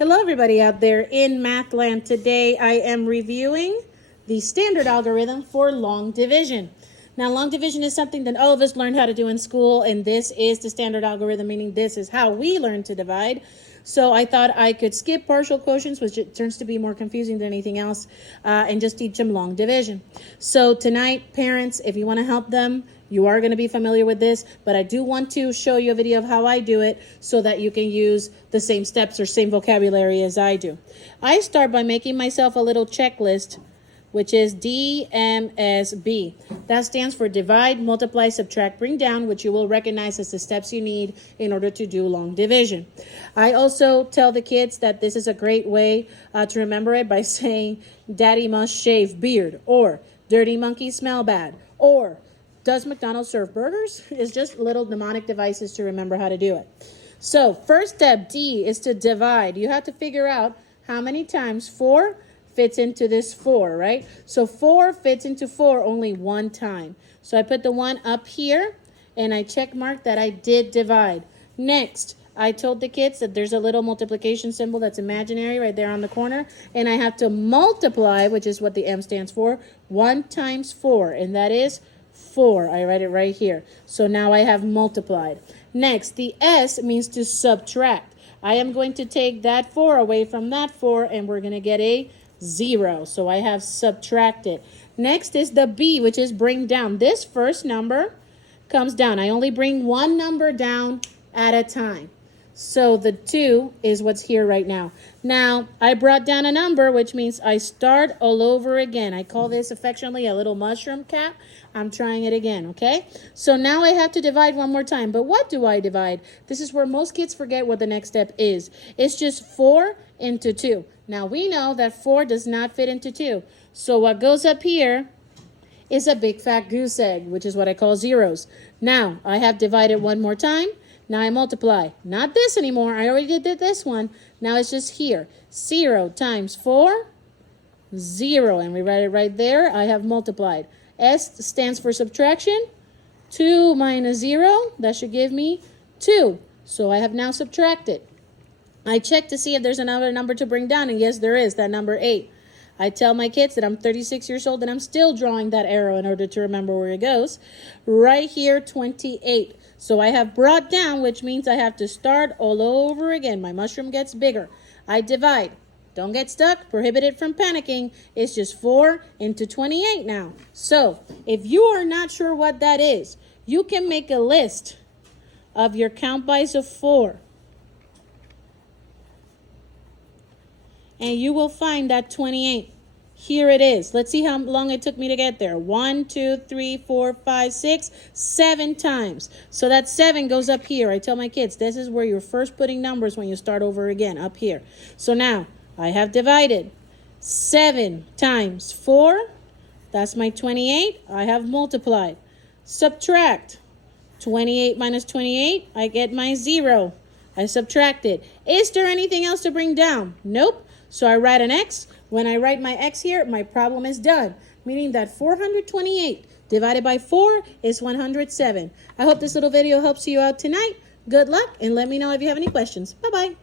Hello everybody out there in Mathland. Today I am reviewing the standard algorithm for long division. Now long division is something that all of us learned how to do in school, and this is the standard algorithm, meaning this is how we learn to divide. So I thought I could skip partial quotients, which it turns to be more confusing than anything else, and just teach them long division. So tonight, parents, if you want to help them, you are going to be familiar with this, but I do want to show you a video of how I do it so that you can use the same steps or same vocabulary as I do. I start by making myself a little checklist, which is DMSB. That stands for divide, multiply, subtract, bring down, which you will recognize as the steps you need in order to do long division. I also tell the kids that this is a great way to remember it by saying, Daddy must shave beard, or dirty monkey smell bad, or does McDonald's serve burgers? It's just little mnemonic devices to remember how to do it. So first step, D, is to divide. You have to figure out how many times 4 fits into this 4, right? So 4 fits into 4 only one time. So I put the 1 up here, and I check mark that I did divide. Next, I told the kids that there's a little multiplication symbol that's imaginary right there on the corner, and I have to multiply, which is what the M stands for, 1 times 4, and that is 4. I write it right here. So now I have multiplied. Next, the S means to subtract. I am going to take that 4 away from that 4, and we're going to get a 0. So I have subtracted. Next is the B, which is bring down. This first number comes down. I only bring one number down at a time. So the 2 is what's here right now. Now, I brought down a number, which means I start all over again. I call this affectionately a little mushroom cap. I'm trying it again, okay? So now I have to divide one more time. But what do I divide? This is where most kids forget what the next step is. It's just 4 into 2. Now, we know that 4 does not fit into 2. So what goes up here is a big fat goose egg, which is what I call zeros. Now, I have divided one more time. Now I multiply. Not this anymore. I already did this one. Now it's just here. 0 times 4, 0. And we write it right there. I have multiplied. S stands for subtraction. 2 minus 0. That should give me 2. So I have now subtracted. I check to see if there's another number to bring down. And yes, there is. That number 8. I tell my kids that I'm 36 years old and I'm still drawing that arrow in order to remember where it goes. Right here, 28. So I have brought down, which means I have to start all over again. My mushroom gets bigger. I divide. Don't get stuck. Prohibited from panicking. It's just 4 into 28 now. So if you are not sure what that is, you can make a list of your count bys of 4. And you will find that 28. Here it is. Let's see how long it took me to get there. 1, 2, 3, 4, 5, 6, 7 times. So that 7 goes up here. I tell my kids, this is where you're first putting numbers when you start over again, up here. So now I have divided. 7 times 4, that's my 28. I have multiplied. Subtract. 28 minus 28, I get my 0. I subtracted. Is there anything else to bring down? Nope. So I write an X. When I write my X here, my problem is done, meaning that 428 divided by 4 is 107. I hope this little video helps you out tonight. Good luck, and let me know if you have any questions. Bye-bye.